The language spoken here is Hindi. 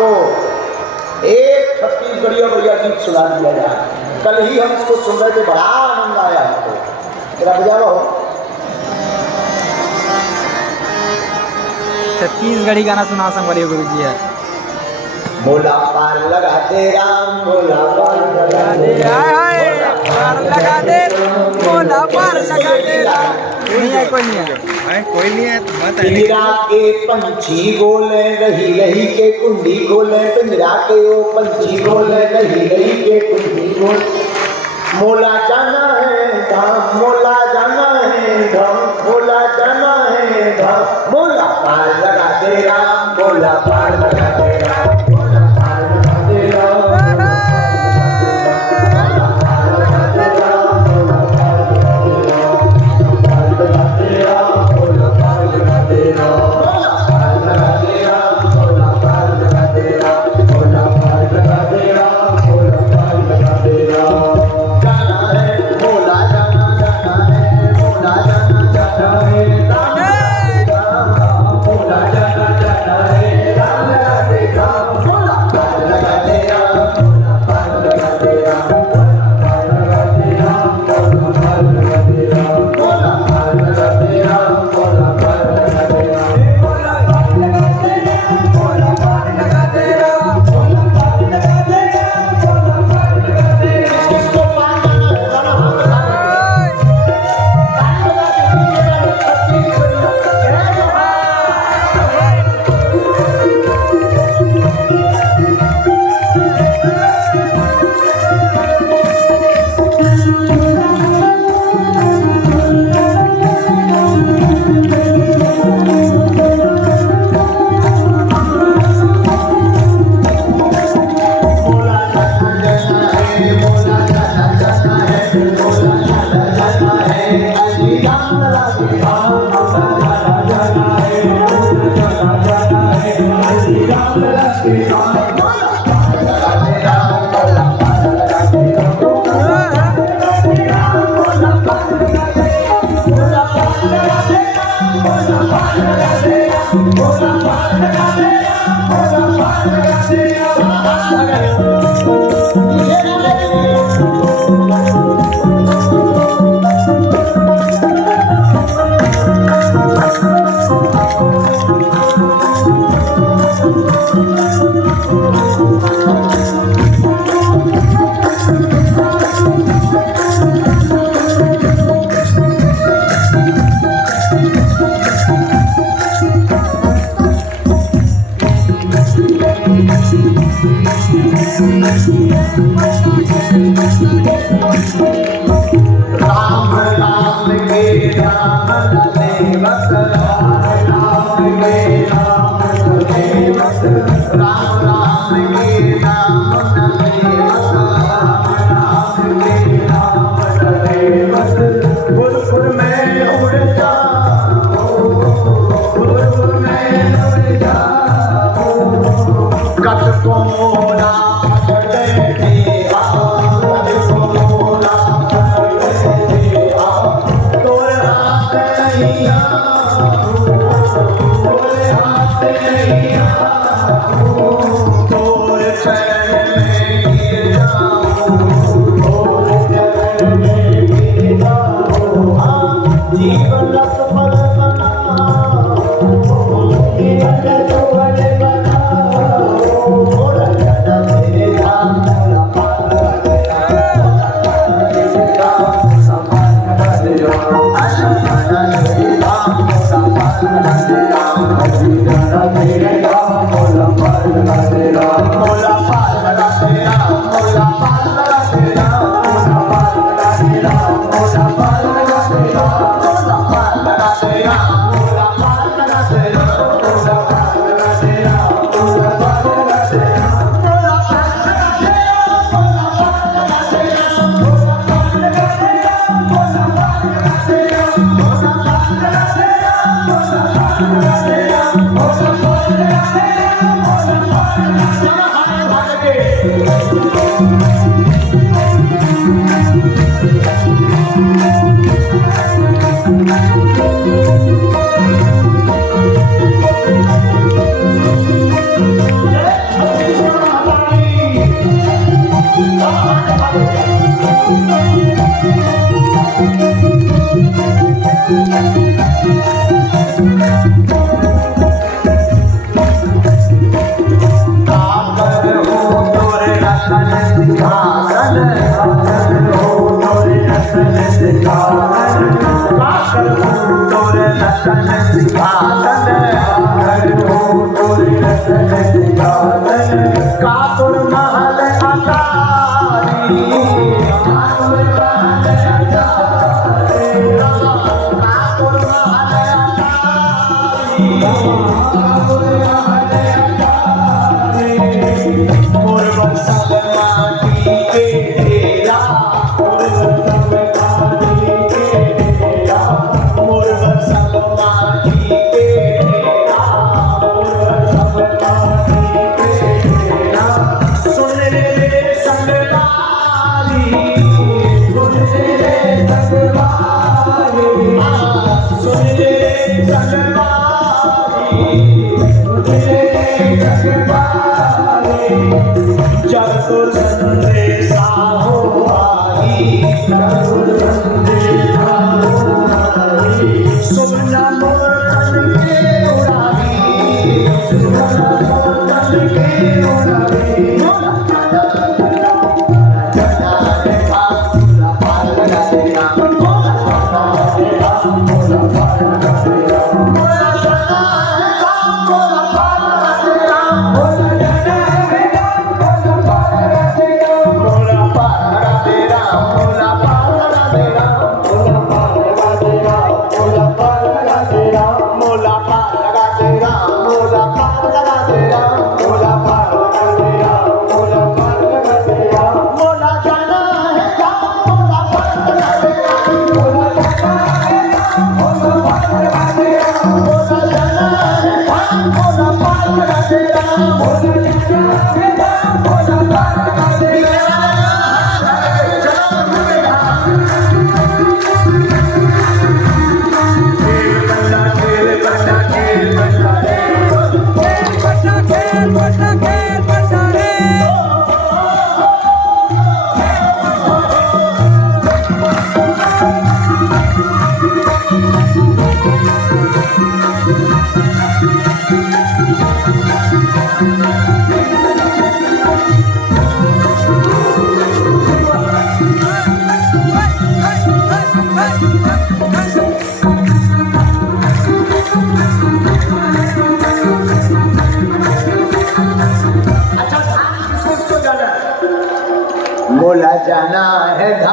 आपको एक छत्तीसगढ़िया बढ़िया गीत सुना दिया जाए। कल ही हम इसको सुन रहे थे, बड़ा आनंद आया हमको। तेरा बजावा हो छत्तीसगढ़ी गाना सुना संगवारी गुरु जी है। मोला पार लगा दे राम, मोला पार लगा दे, पार लगा दे, मोला पार लगा दे। नहीं है, कोई नहीं है, कोई नहीं है। पिंजरा के पंछी बोले, रही रही के कुंडी बोले, पिंजरा के वो पंछी बोले, रही रही के कुंडी बोले। मोला जाना है धाम, मोला जाना है धाम, मोला जाना है धाम। मोला पार लगा दे राम, मोला पार लगा दे राम, मोला पार लगा दे राम, काकर हो तोरे रतन सिंहासन, काकर हो तोरे रतन सिंहासन, काकर हो तोरे रतन सिंहासन, काकर हो तोरे रतन सिंहासन, काकुर महल अटारी, काकुर महल अटारी, काकुर महल अटारी, काकुर महल अटारी, मोर बरसात माटी के डेरा, मोर बरसात माटी के डेरा, मोर बरसात माटी के डेरा, मोर बरसात माटी के डेरा। सुन ले संगवारी, सुन ले संगवारी, सुन ले संगवारी, सुन ले संगवारी। जब तुर संदेशा हो आई, जब तुर संदेशा हो आई, सुमना मोर तन के उड़ावी, सुमना मोर तन के उड़ावी। जना रे मोला पार लगा देगा, मोला पार लगा देगा, मोला जना है मोला पार लगा देगा, मोला जना है मोला पार लगा देगा, मोला पार लगा देगा, मोला पार लगा देगा, मोला पार लगा देगा, मोला पार लगा देगा, मोला पार लगा देगा, मोला पार लगा देगा, मोला पार लगा देगा, मोला पार लगा देगा, मोला जाना है मोला पार लगा देगा, मोला जाना है मोला पार लगा देगा, मोला जाना है मोला पार लगा देगा, मोला जाना है मोला पार लगा देगा। खेल बंदा खेल बंदा खेल बंदा खेल बंदा रे। अच्छा धान किसको जाना है? मोला जाना है धान।